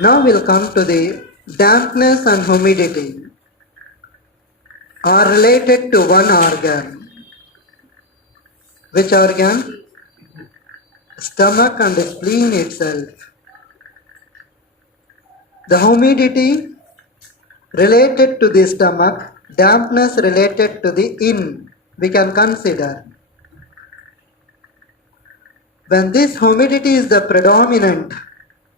Now we'll come to the dampness and humidity are related to one organ. Which organ? Stomach and spleen itself. The humidity related to the stomach, dampness related to the inn. We can consider. When this humidity is the predominant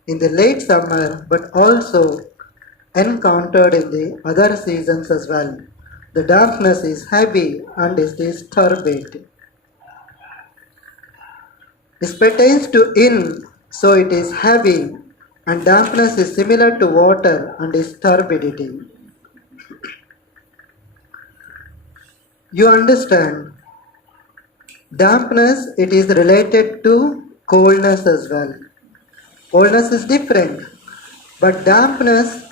in the late summer, but also encountered in the other seasons as well, the dampness is heavy and it is turbid. This pertains to inn, so it is heavy, and dampness is similar to water and is turbidity. You understand? Dampness, it is related to coldness as well. Coldness is different, but dampness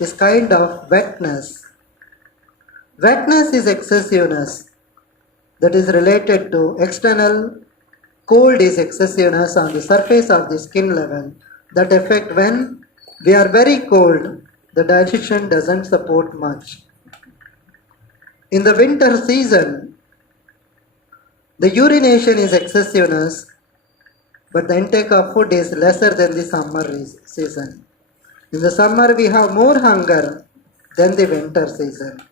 is kind of wetness. Wetness is excessiveness that is related to external. Cold is excessiveness on the surface of the skin level. That effect when we are very cold, the digestion doesn't support much. In the winter season, the urination is excessiveness, but the intake of food is lesser than the summer season. In the summer, we have more hunger than the winter season,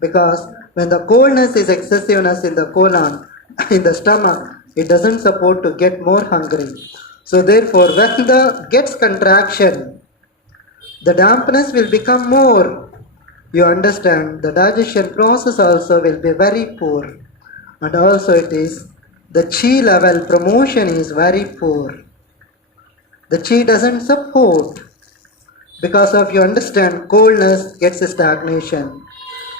because when the coldness is excessiveness in the colon, in the stomach, it doesn't support to get more hungry. So therefore, when the gets contraction, the dampness will become more. You understand, the digestion process also will be very poor. And also it is, the chi level promotion is very poor. The chi doesn't support. Because of, you understand, coldness gets a stagnation.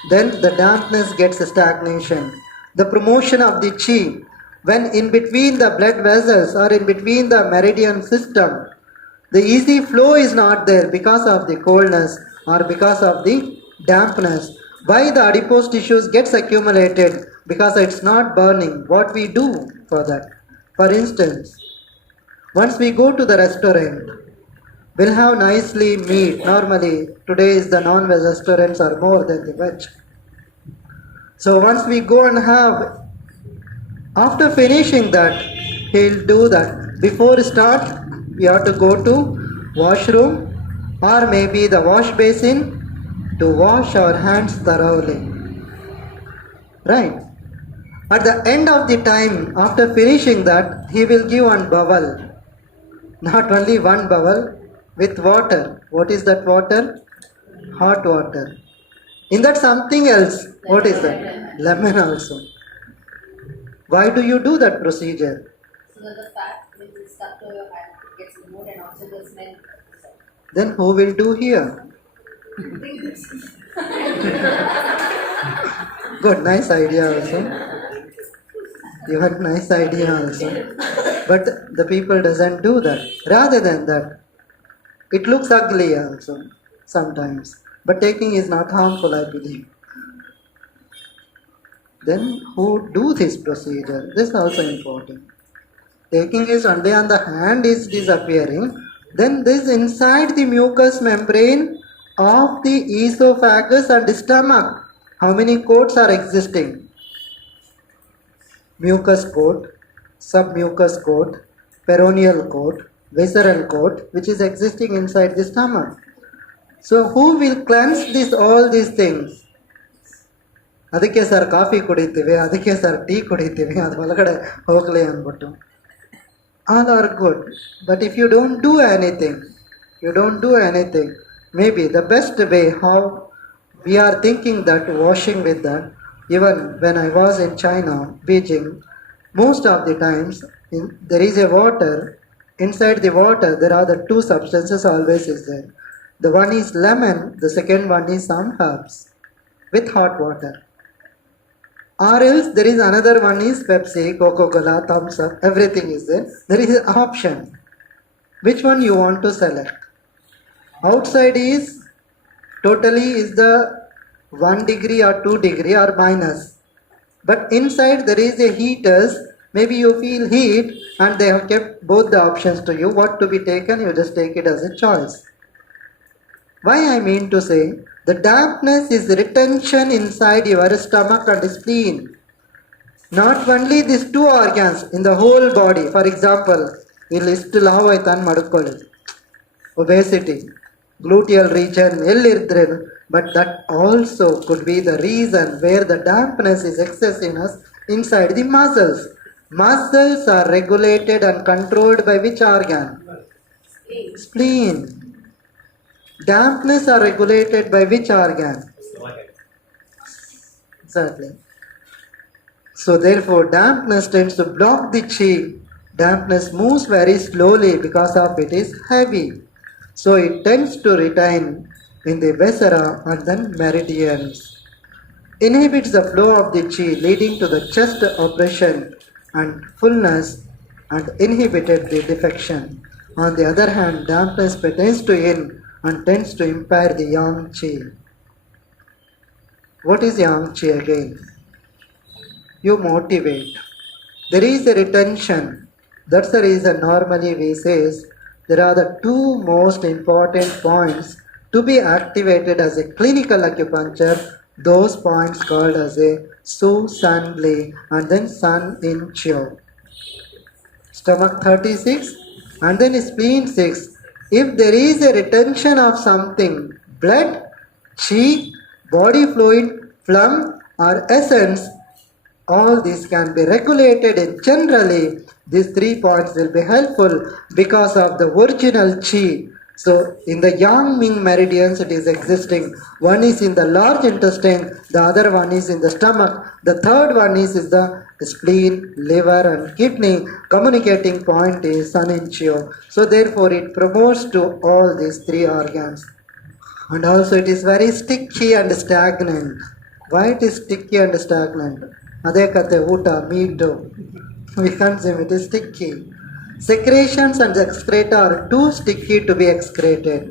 Then the dampness gets a stagnation. The promotion of the chi, when in between the blood vessels or in between the meridian system, the easy flow is not there because of the coldness or because of the dampness. Why the adipose tissues gets accumulated? Because it's not burning. What we do for that? For instance, once we go to the restaurant, we'll have nicely meat. Normally, today is the non-veg restaurants are more than the veg. So once we go and have, after finishing that, he'll do that. Before start, we have to go to washroom or maybe the wash basin to wash our hands thoroughly. Right? At the end of the time, after finishing that, he will give one bubble. Not only one bubble, with water. What is that water? Hot water. In that something else. What is that? Lemon also. Why do you do that procedure? So that the fat which is stuck to your hand gets removed and also the smell. Then who will do here? Good, nice idea also. Even nice idea also. But the people doesn't do that. Rather than that, it looks ugly also sometimes. But taking is not harmful, I believe. Then who do this procedure? This is also important. Taking is only on the hand is disappearing. Then this inside the mucous membrane of the esophagus and stomach. How many coats are existing? Mucous coat, submucous coat, peroneal coat, visceral coat, which is existing inside the stomach. So who will cleanse this all these things? ಅದಕ್ಕೆ sir coffee ಕುಡಿತೀವಿ, ಅದಕ್ಕೆ sir tea ಕುಡಿತೀವಿ, ಅದು ಒಳಗಡೆ ಹೋಗಲಿ ಅಂದ್ಬಿಟ್ಟು. All are good. But if you don't do anything, maybe the best way how we are thinking that washing with that, even when I was in China, Beijing, most of the times there is a water, inside the water there are the two substances always is there. The one is lemon, the second one is some herbs with hot water. Or else there is another one is Pepsi, Coca-Cola, Thumbs Up, everything is there. There is an option. Which one you want to select? Outside is totally is the 1 degree or 2 degree or minus. But inside there is a heaters. Maybe you feel heat and they have kept both the options to you. What to be taken, you just take it as a choice. Why I mean to say, the dampness is retention inside your stomach and spleen. Not only these two organs, in the whole body. For example, ಈ list love ಆಯ್ತಾನ್ ಮಾಡ್ಕೊಳ್ಳಿ obesity gluteal region ಎಲ್ಲಿರ್ದ್ರೇನು but that also could be the reason where the dampness is excessiveness inside the muscles. Muscles are regulated and controlled by which organ? Spleen. Dampness are regulated by which organ? Exactly. So therefore dampness tends to block the chi. Dampness moves very slowly because of it is heavy. So it tends to retain in the viscera and then meridians. Inhibits the flow of the chi, leading to the chest oppression and fullness and inhibited the defection. On the other hand, dampness pertains to yin and tends to impair the yang chi. What is yang chi again? You motivate. There is a retention. That's the reason normally we say there are the two most important points to be activated as a clinical acupuncture. Those points called as a Su San Li and then Sun In Chio. Stomach 36 and then spleen 6. If there is a retention of something, blood, chi, body fluid, phlegm or essence, all these can be regulated and generally these 3 points will be helpful because of the original chi. So in the yang ming meridians it is existing. One is in the large intestine, the other one is in the stomach, the third one is the spleen, liver and kidney. Communicating point is sun in chio. So therefore it promotes to all these 3 organs. And also it is very sticky and stagnant. Why it is sticky and stagnant? ಅದೇ ಕತೆ ಊಟ meet we consume it is sticky. Secretions and excreta are too sticky to be excreted.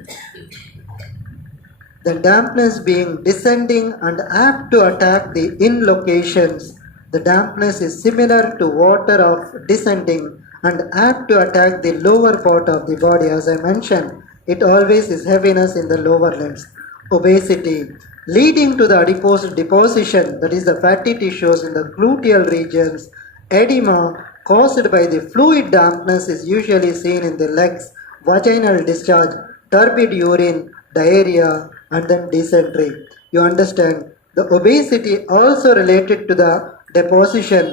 The dampness being descending and apt to attack the in locations. The dampness is similar to water of descending and apt to attack the lower part of the body. As I mentioned, it always is heaviness in the lower limbs. Obesity leading to the adipose deposition, that is the fatty tissues in the gluteal regions. Edema caused by the fluid dampness is usually seen in the legs, vaginal discharge, turbid urine, diarrhea and then dysentery. You understand, the obesity also related to the deposition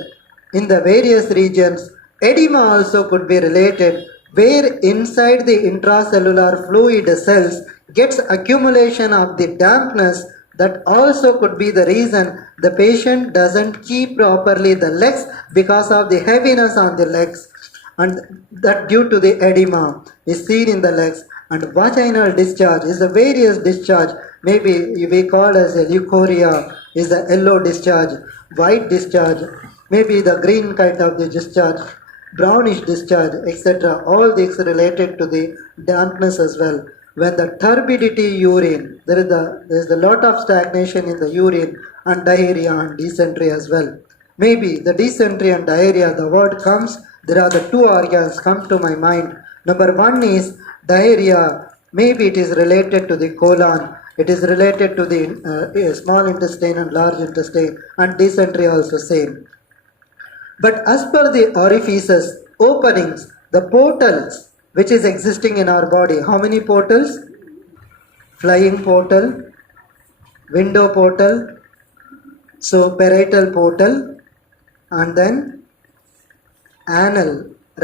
in the various regions. Edema also could be related where inside the intracellular fluid cells gets accumulation of the dampness. That also could be the reason the patient doesn't keep properly the legs because of the heaviness on the legs, and that due to the edema is seen in the legs. And vaginal discharge is a various discharge, maybe we call as a leukorrhea is the yellow discharge, white discharge, maybe the green kind of the discharge, brownish discharge, etc. All these related to the dampness as well. When the turbidity urine, there is a lot of stagnation in the urine and diarrhea and dysentery as well. Maybe the dysentery and diarrhea, the word comes, there are the 2 organs come to my mind. Number 1 is diarrhea. Maybe it is related to the colon, it is related to the small intestine and large intestine, and dysentery also same. But as per the orifices, openings, the portals which is existing in our body, how many portals? Flying portal, window portal, so parietal portal, and then anal,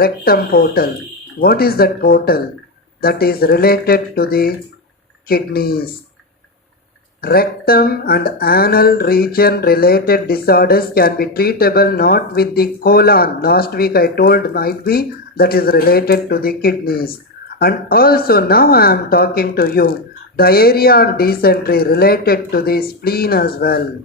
rectum portal. What is that portal? That is related to the kidneys. Rectum and anal region related disorders can be treatable not with the colon. Last week I told might be that is related to the kidneys. And also now I am talking to you, diarrhea and dysentery related to the spleen as well.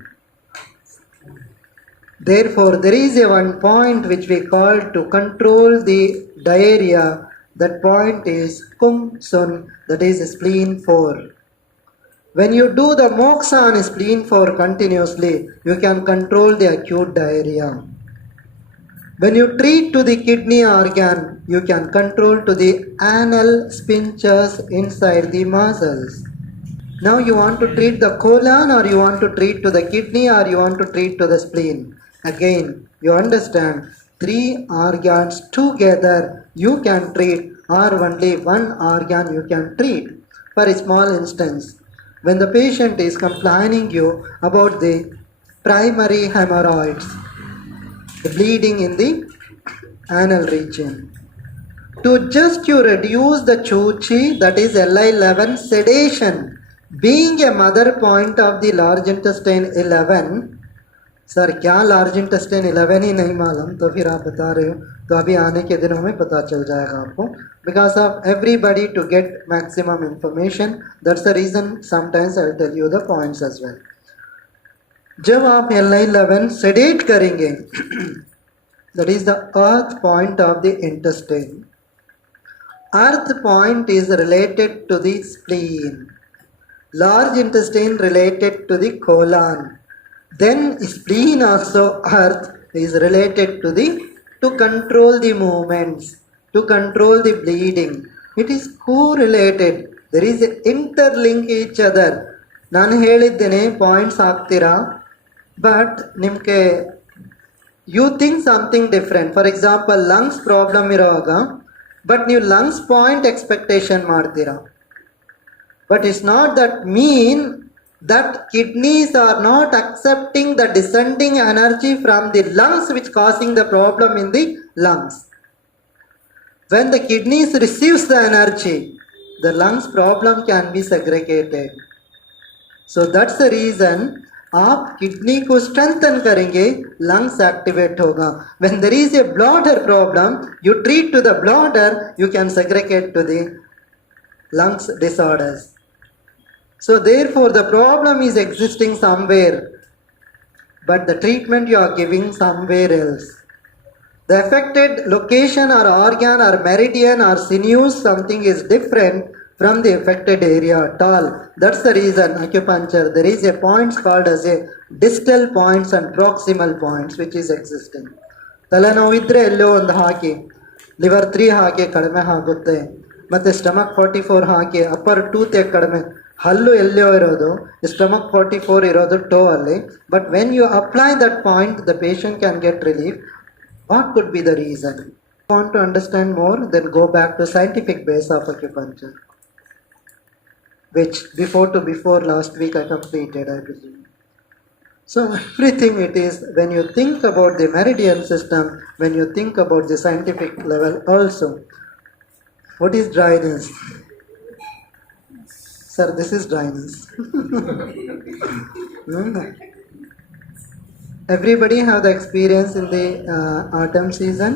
Therefore there is a one point which we call to control the diarrhea. That point is Kum Sun, that is spleen 4. When you do the moksha on spleen 4 continuously, you can control the acute diarrhea. When you treat to the kidney organ, you can control to the anal sphincters inside the muscles. Now you want to treat the colon, or you want to treat to the kidney, or you want to treat to the spleen. Again, you understand, three organs together you can treat, or only one organ you can treat. For a small instance, when the patient is complaining you about the primary hemorrhoids, the bleeding in the anal region, to just you reduce the chuchi, that is Li11 sedation, being a mother point of the large intestine 11. Sir क्या large intestine 11 ही नहीं मालूम तो फिर आप बता रहे हो, तो अभी आने के दिनों में पता चल जाएगा आपको, because of everybody to get maximum information, that's the reason sometimes I tell you the points as well. जब आप Li11 सेडेट करेंगे, that is the earth point of the intestine. Earth point is related to the spleen, large intestine related to the colon, then spleen also earth is related to the, to control the movements, to control the bleeding. It is correlated, there is a interlink each other. ನಾನು ಹೇಳಿದ್ದೇನೆ points ಹಾಕ್ತೀರಾ, but ನಿಮಗೆ you think something different. For example lungs problem ಇರೋವಾಗ but ನೀವು lungs point expectation ಮಾಡ್ತೀರಾ, but it's not that mean that kidneys are not accepting the descending energy from the lungs which causing the problem in the lungs. When the kidneys receives the energy, the lungs problem can be segregated. So that's the reason आप kidney को strengthen करेंगे, lungs activate होगा. When there is a bladder problem, you treat to the bladder, you can segregate to the lungs disorders. So therefore the problem is existing somewhere, but the treatment you are giving somewhere else. The affected location or organ or meridian or sinews, something is different from the affected area at all. That's the reason acupuncture, there is a points called as a distal points and proximal points which is existing. ತಲೆನೋವಿದ್ರೆ ಎಲ್ಲೋ ಒಂದು ಹಾಕಿ, liver 3 ಹಾಕಿ ಕಡಿಮೆ ಆಗುತ್ತೆ, ಮತ್ತು stomach 44 ಹಾಕಿ upper tooth ಕಡಿಮೆ, ಹಲ್ಲು ಎಲ್ಲೋ ಇರೋದು, stomach 44 ಇರೋದು toe ಅಲ್ಲಿ. But when you apply that point the patient can get relief. What could be the reason? Want to understand more, then go back to scientific base of acupuncture, which before last week I completed, I presume. So everything it is, when you think about the meridian system, when you think about the scientific level also. What is dryness? Sir, this is dryness. Everybody have the experience in the autumn season.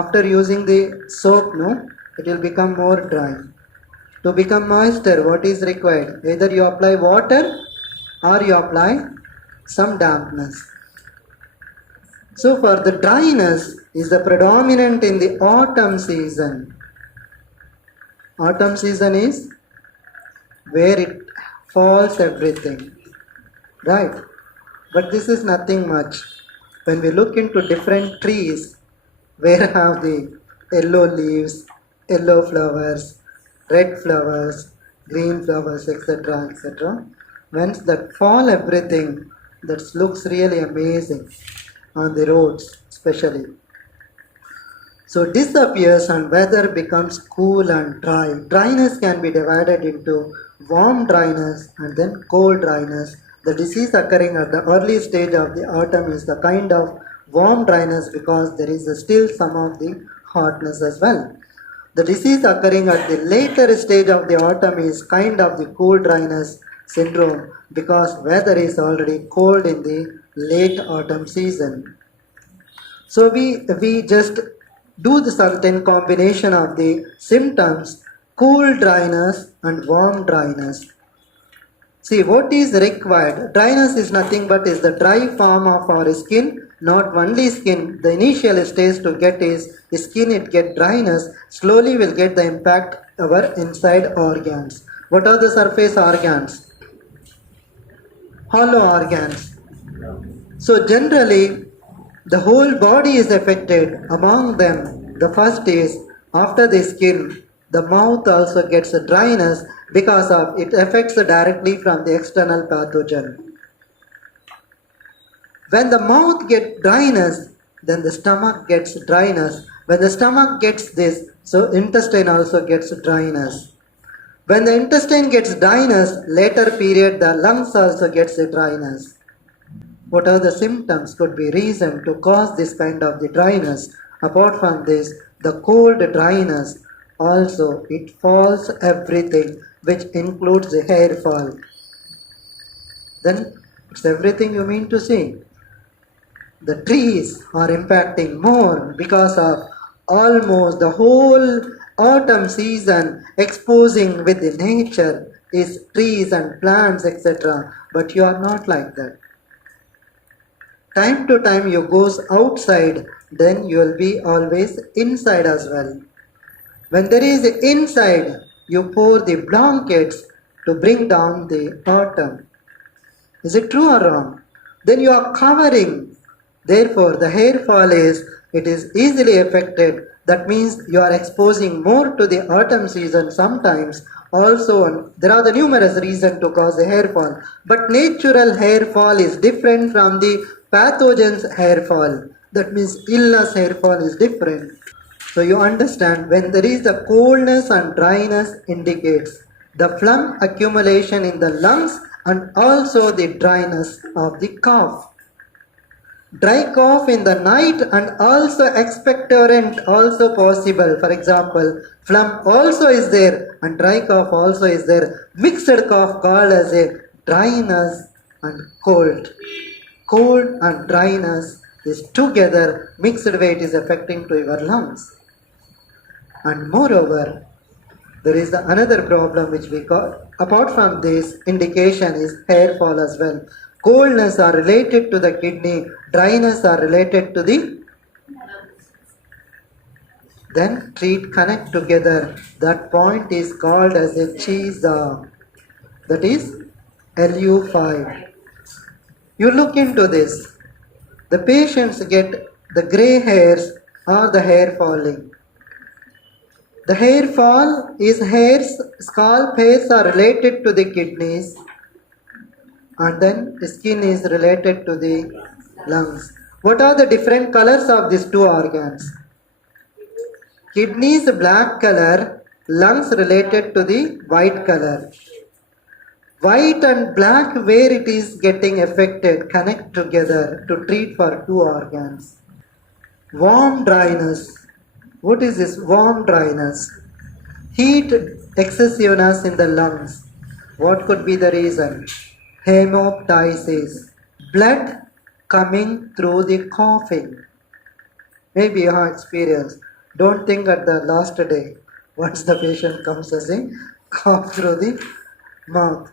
After using the soap, no, it will become more dry. To become moisture, what is required? Either you apply water or you apply some dampness. So for the dryness is the predominant in the autumn season. Autumn season is where it falls everything, right? But this is nothing much. When we look into different trees, where have the yellow leaves, yellow flowers, red flowers, green flowers, etc., etc. Once that fall everything, that looks really amazing on the roads especially. So disappears and weather becomes cool and dry. Dryness can be divided into warm dryness and then cold dryness. The disease occurring at the early stage of the autumn is the kind of warm dryness because there is still some of the hotness as well. The disease occurring at the later stage of the autumn is kind of the cool dryness syndrome because weather is already cold in the late autumn season. So we just do the certain combination of the symptoms, cool dryness and warm dryness. See, what is required? Dryness is nothing but is the dry form of our skin, not only skin. The initial stage to get is skin, it get dryness, slowly will get the impact our inside organs. What are the surface organs? Hollow organs. So generally, the whole body is affected. Among them, the first is after the skin, the mouth also gets a dryness because of it affects directly from the external pathogen. When the mouth gets dryness, then the stomach gets dryness. When the stomach gets this, so intestine also gets dryness. When the intestine gets dryness, later period the lungs also gets a dryness. What are the symptoms could be reason to cause this kind of the dryness? Apart from this, the cold dryness also it falls everything which includes the hair fall. Then it's everything you mean to say. The trees are impacting more because of almost the whole autumn season exposing with the nature is trees and plants etc. But you are not like that. Time to time you goes outside, then you will be always inside as well. When there is inside, you pour the blankets to bring down the autumn. Is it true or wrong? Then you are covering. Therefore, the hair fall it is easily affected. That means you are exposing more to the autumn season sometimes. Also, there are the numerous reasons to cause the hair fall. But natural hair fall is different from the pathogens hair fall. That means illness hair fall is different. So you understand when there is the coldness and dryness indicates the phlegm accumulation in the lungs and also the dryness of the cough. Dry cough in the night and also expectorant also possible. For example, phlegm also is there and dry cough also is there. Mixed cough called as a dryness and cold. Cold and dryness is together, mixed weight is affecting to your lungs. And moreover, there is another problem which we got. Apart from this, indication is hair fall as well. Coldness are related to the kidney, dryness are related to the. Then treat connect together. That point is called as a CHISA. That is LU5. You look into this. The patients get the grey hairs or the hair falling. The hair fall is hairs, scalp hairs are related to the kidneys and then the skin is related to the lungs. What are the different colors of these two organs? Kidneys black color, lungs related to the white color. White and black where it is getting affected, connect together to treat for two organs. Warm dryness. What is this warm dryness? Heat excessiveness in the lungs. What could be the reason? Hemoptysis. Blood coming through the coughing. Maybe you have experience. Don't think at the last day. Once the patient comes as a cough through the mouth.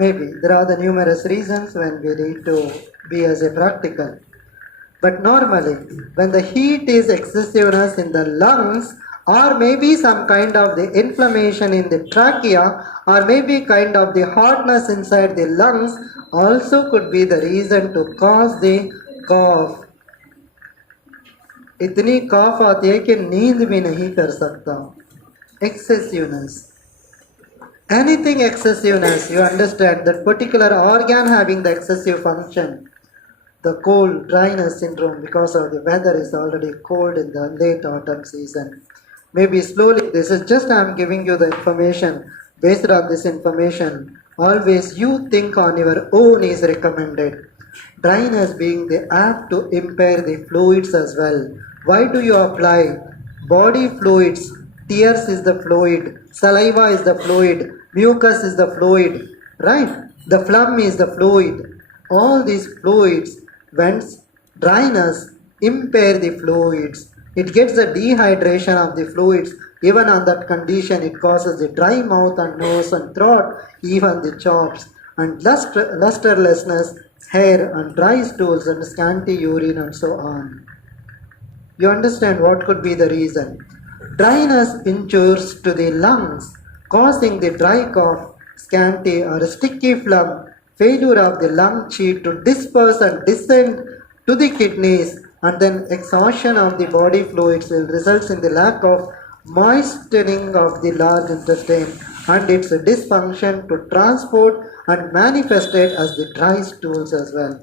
Maybe there are the numerous reasons when we need to be as a practical. But normally, when the heat is excessiveness in the lungs, or maybe some kind of the inflammation in the trachea, or maybe kind of the hardness inside the lungs, also could be the reason to cause the cough. इतनी कॉफ आती है कि नींद भी नहीं कर सकता. Excessiveness. Anything excessiveness, you understand that particular organ having the excessive function. The cold dryness syndrome because of the weather is already cold in the late autumn season. Maybe slowly, this is just I am giving you the information. Based on this information, always you think on your own is recommended. Dryness being the apt to impair the fluids as well. Why do you apply? Body fluids, tears is the fluid, saliva is the fluid, mucus is the fluid, right? The phlegm is the fluid. All these fluids, when dryness, impair the fluids. It gets the dehydration of the fluids. Even on that condition, it causes the dry mouth and nose and throat, even the chops, and lusterlessness, hair and dry stools and scanty urine and so on. You understand what could be the reason? Dryness injures to the lungs, causing the dry cough, scanty or sticky phlegm, failure of the lung sheet to disperse and descend to the kidneys, and then exhaustion of the body fluids will result in the lack of moistening of the large intestine and its dysfunction to transport and manifest it as the dry stools as well.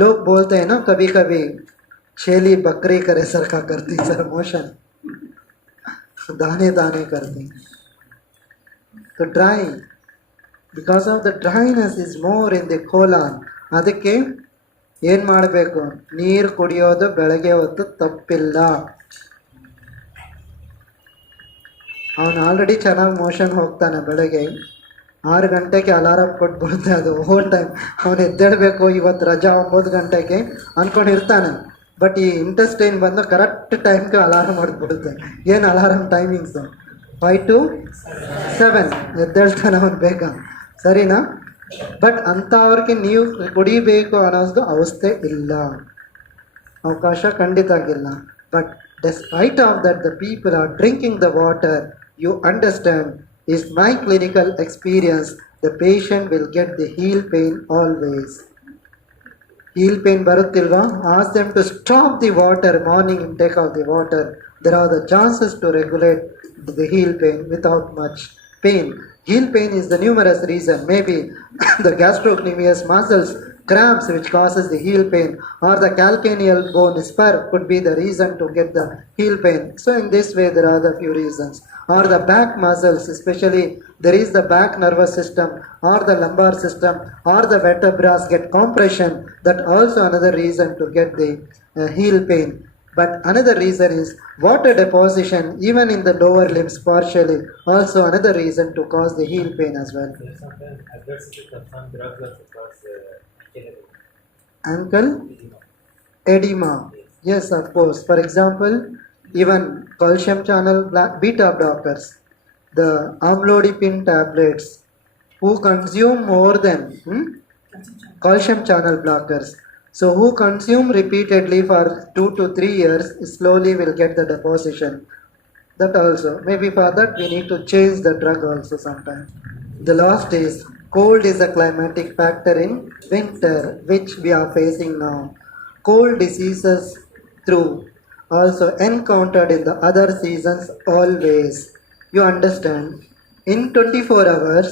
लोग बोलते हैं ना कभी कभी छेली बकरी करे सरखा करती सर मोशन दाने दाने करती तो dry because of the dryness is more in the colon ಅದಕ್ಕೆ ಏನು ಮಾಡಬೇಕು ನೀರು ಕುಡಿಯೋದು ಬೆಳಗ್ಗೆ ಹೊತ್ತು ತಪ್ಪಿಲ್ಲ ಅವನು ಆಲ್ರೆಡಿ ಚೆನ್ನಾಗಿ ಮೋಷನ್ ಹೋಗ್ತಾನೆ ಬೆಳಗ್ಗೆ 6 ಗಂಟೆಗೆ ಅಲಾರಾಮ್ ಕೊಟ್ಬಿಡುತ್ತೆ ಅದು ಓನ್ ಟೈಮ್ ಅವನು ಎದ್ದೇಳಬೇಕು ಇವತ್ತು ರಜಾ 9 ಗಂಟೆಗೆ ಅಂದ್ಕೊಂಡಿರ್ತಾನೆ ಬಟ್ ಈ ಇಂಟೆಸ್ಟೈನ್ ಬಂದು ಕರೆಕ್ಟ್ ಟೈಮ್ಗೆ ಅಲಾರಾಮ್ ಮಾಡಿಬಿಡುತ್ತೆ ಏನು ಅಲಾರಾಮ್ ಟೈಮಿಂಗ್ಸು 5 to 7 ಎದ್ದೇಳ್ತಾನೆ ಅವನು ಬೇಗ ಸರಿನಾ ಬಟ್ ಅಂಥವ್ರಿಗೆ ನೀವು ಕುಡಿಬೇಕು ಅನ್ನೋದು ಅವಸ್ಥೆ ಇಲ್ಲ ಅವಕಾಶ ಖಂಡಿತ ಆಗಿಲ್ಲ but despite of that the people are drinking the water you understand is my clinical experience the patient will get the heel pain always heel pain baruttilva ask them to stop the water morning intake of the water there are the chances to regulate the heel pain without much pain heel pain is the numerous reason maybe the gastrocnemius muscles cramps which causes the heel pain or the calcaneal bone spur could be the reason to get the heel pain so in this way there are the few reasons or the back muscles especially there is the back nervous system or the lumbar system or the vertebrae get compression that also another reason to get the heel pain but another reason is water deposition even in the lower limbs partially also another reason to cause the heel pain as well Sometimes adverse effect of some drugs also cause ankle edema yes of course for example even calcium channel beta blockers the amlodipine tablets who consume more than calcium channel blockers so who consume repeatedly for 2 to 3 years slowly will get the deposition that also maybe for that we need to change the drug also sometimes the last is cold is a climatic factor in winter which we are facing now cold diseases through also encountered in the other seasons always you understand in 24 hours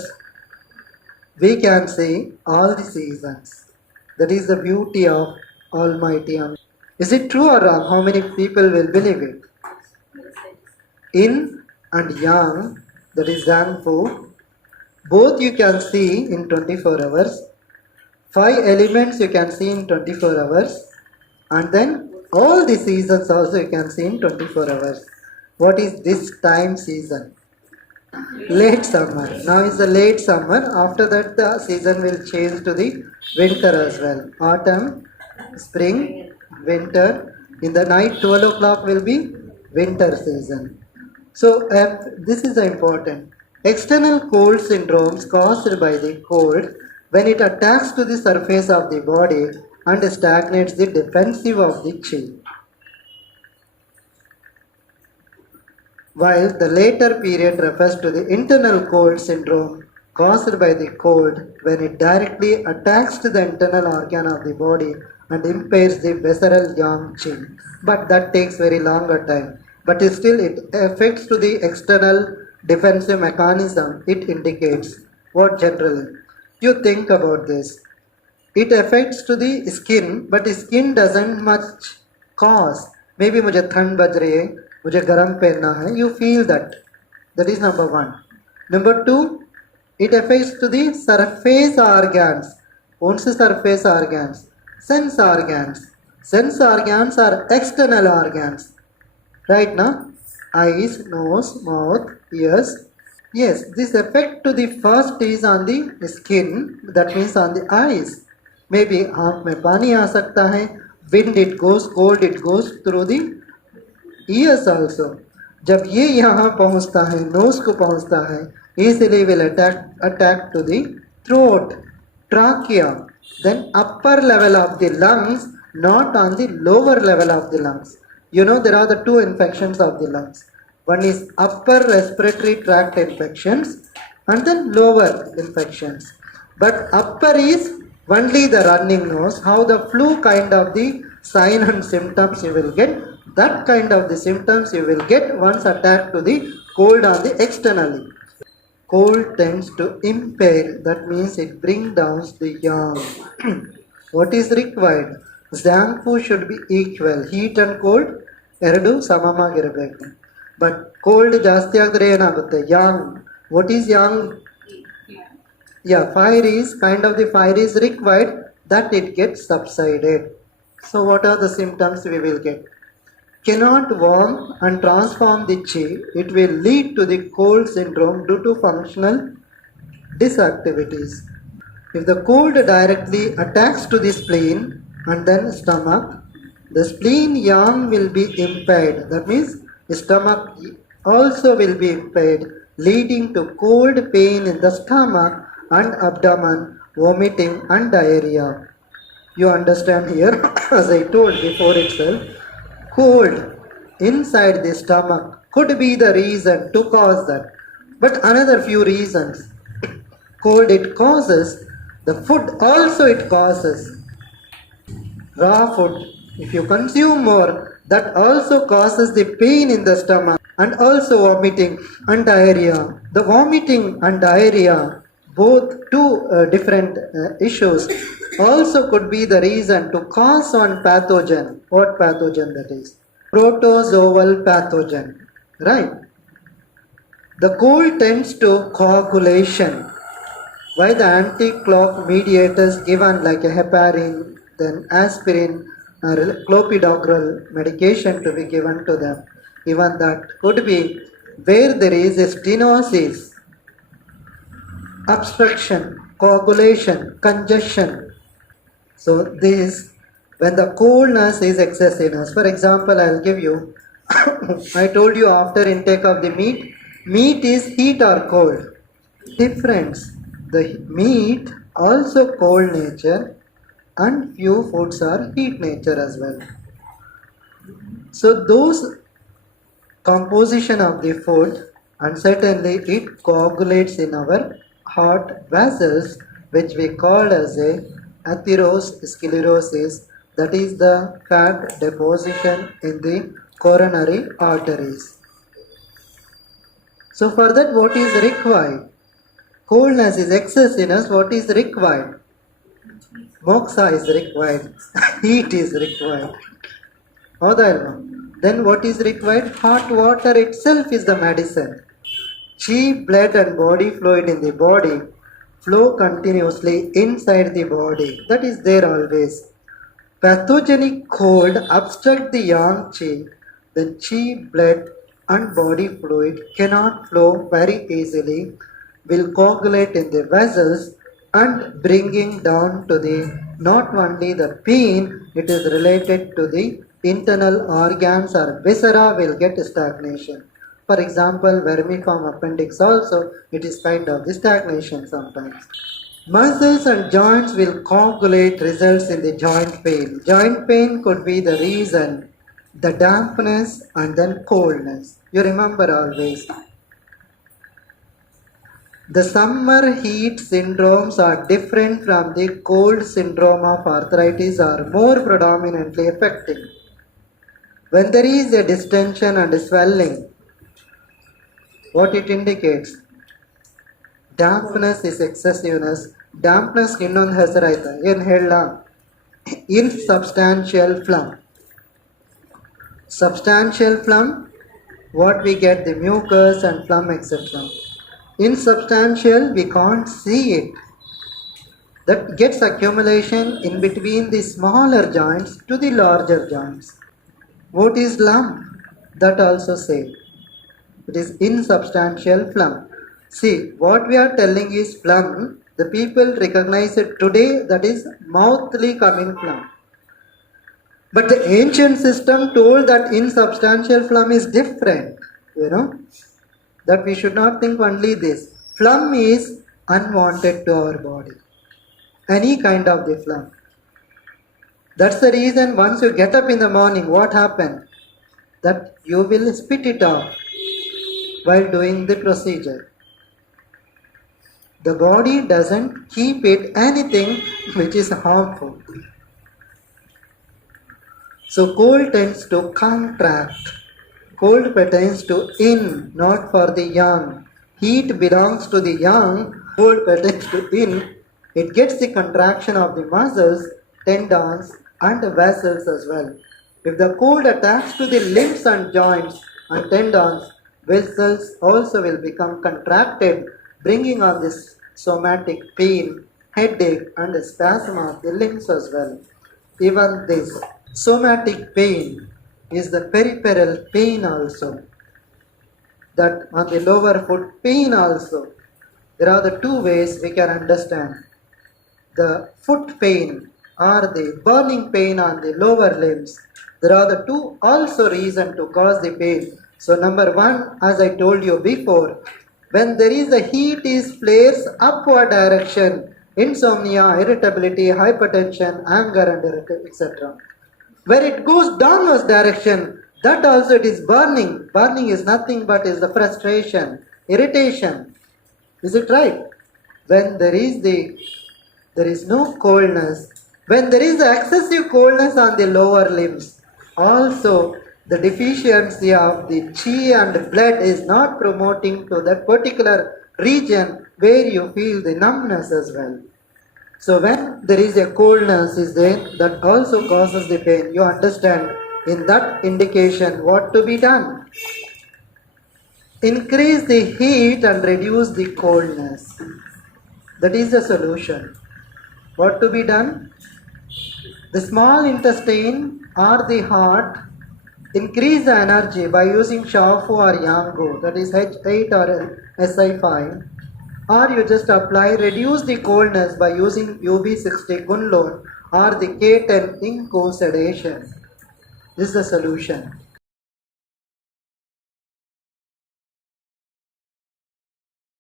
we can see all the seasons that is the beauty of almighty is it true or wrong how many people will believe it in and yang that is Zangfu both you can see in 24 hours 5 elements you can see in 24 hours and then all the seasons also you can see in 24 hours what is this time season late summer now is the late summer after that the season will change to the winter as well autumn spring winter in the night 12 o'clock will be winter season so this is important external cold syndromes caused by the cold when it attacks to the surface of the body and stagnates the defensive of the chi. While the later period refers to the internal cold syndrome caused by the cold when it directly attacks to the internal organ of the body and impairs the visceral yang chi. But that takes very longer time. But still it affects to the external defensive mechanism it indicates. What generally? You think about this. It affects to the skin, but skin doesn't much cause. Maybe मुझे ठंड बज रही है, मुझे गर्म पहनना है. You feel that. That is number 1. Number 2, it affects to the surface organs. कौन से surface organs? Sense organs. Sense organs are external organs. Right now, eyes, nose, mouth, ears. Yes, this effect to the first is on the skin. That means on the eyes. Maybe आँख में पानी आ सकता है wind it goes cold it goes through the ears also जब ये यहाँ पहुँचता है nose को पहुँचता है easily will attack to the throat trachea then upper level of the lungs not on the lower level of the lungs you know there are the 2 infections of the lungs one is upper respiratory tract infections and then lower infections but upper is only the running nose how the flu kind of the sign and symptoms you will get That kind of the symptoms you will get once attacked to the cold on the externally. Cold tends to impair, that means it brings down the yang. What is required? Shampoo should be equal. Heat and cold ಎರಡು ಸಮವಾಗಿರಬೇಕು. But cold ಜಾಸ್ತಿ ಆಗಿದ್ರೆ ಏನಾಗುತ್ತೆ? Yang. What is yang? Yeah, fire is kind of the fire is required that it gets subsided. So what are the symptoms we will get? Cannot warm and transform the chi, it will lead to the cold syndrome due to functional disactivities. If the cold directly attacks to the spleen and then stomach, the spleen yang will be impaired. That means the stomach also will be impaired, leading to cold pain in the stomach and abdomen, vomiting and diarrhea. You understand here, as I told before itself, cold inside the stomach could be the reason to cause that. But another few reasons. Cold it causes, the food also it causes. Raw food, if you consume more, that also causes the pain in the stomach and also vomiting and diarrhea. The vomiting and diarrhea, both two different issues, also could be the reason to cause one pathogen. What pathogen that is? Protozoal pathogen, right? The cold tends to coagulation. Why the anti-clot mediators given like a heparin, then aspirin or clopidogrel medication to be given to them. Even that could be where there is a stenosis, obstruction, coagulation, congestion. So this, when the coldness is excessiveness. For example, I'll give you, I told you after intake of the meat is heat or cold. Difference. The meat also cold nature and few foods are heat nature as well. So those composition of the food and certainly it coagulates in our heart vessels, which we call as a atherosclerosis, that is the fat deposition in the coronary arteries. So for that what is required? Coldness is excessiveness, what is required? Moksha is required, heat is required. Then what is required? Hot water itself is the medicine. Chi, blood and body fluid in the body flow continuously inside the body. That is there always. Pathogenic cold obstruct the yang chi, then chi, blood and body fluid cannot flow very easily, will coagulate in the vessels and bringing down to the not only the pain, it is related to the internal organs or viscera will get stagnation. For example, vermiform appendix also, it is kind of the stagnation sometimes. Muscles and joints will coagulate, results in the joint pain. Joint pain could be the reason, the dampness and then coldness. You remember always. The summer heat syndromes are different from the cold syndrome of arthritis, are more predominantly affecting. When there is a distension and swelling, what it indicates? Dampness is excessiveness. Dampness ಇನ್ನೊಂದು ಹೆಸರಾಯ್ತಾ? ಏನು ಹೇಳಲ್ಲ? Insubstantial phlegm. Substantial phlegm, what we get? The mucus and phlegm, etc. Insubstantial, we can't see it. That gets accumulation in between the smaller joints to the larger joints. What is lump? That also same. It is insubstantial phlegm. See, what we are telling is phlegm. The people recognize it today, that is mouthly coming phlegm. But the ancient system told that insubstantial phlegm is different, that we should not think only this. Phlegm is unwanted to our body. Any kind of the phlegm. That's the reason once you get up in the morning, what happens? That you will spit it off while doing the procedure. The body doesn't keep it anything which is harmful. So cold tends to contract. Cold pertains to in, not for the young. Heat belongs to the young. Cold pertains to in. It gets the contraction of the muscles, tendons, and vessels as well. If the cold attacks to the limbs and joints and tendons, vessels also will become contracted, bringing on this somatic pain, headache, and spasm of the limbs as well. Even this somatic pain is the peripheral pain also. That on the lower foot pain also. There are the two ways we can understand. The foot pain or the burning pain on the lower limbs. There are the two also reason to cause the pain. So number one, as I told you before, when there is a heat is flares upward direction, insomnia, irritability, hypertension, anger, and etc. Where it goes downwards direction, that also it is burning. Burning is nothing but is the frustration, irritation. Is it right? When there is no coldness, when there is excessive coldness on the lower limbs, also the deficiency of the chi and blood is not promoting to that particular region where you feel the numbness as well. So when there is a coldness is there, that also causes the pain. You understand in that indication what to be done. Increase the heat and reduce the coldness. That is the solution. What to be done? The small intestine or the heart increase the energy by using Shaofu or Yango, that is H8 or Si5, or you just apply reduce the coldness by using UB60 Kunlun or the K10 Inco sedation. This is the solution.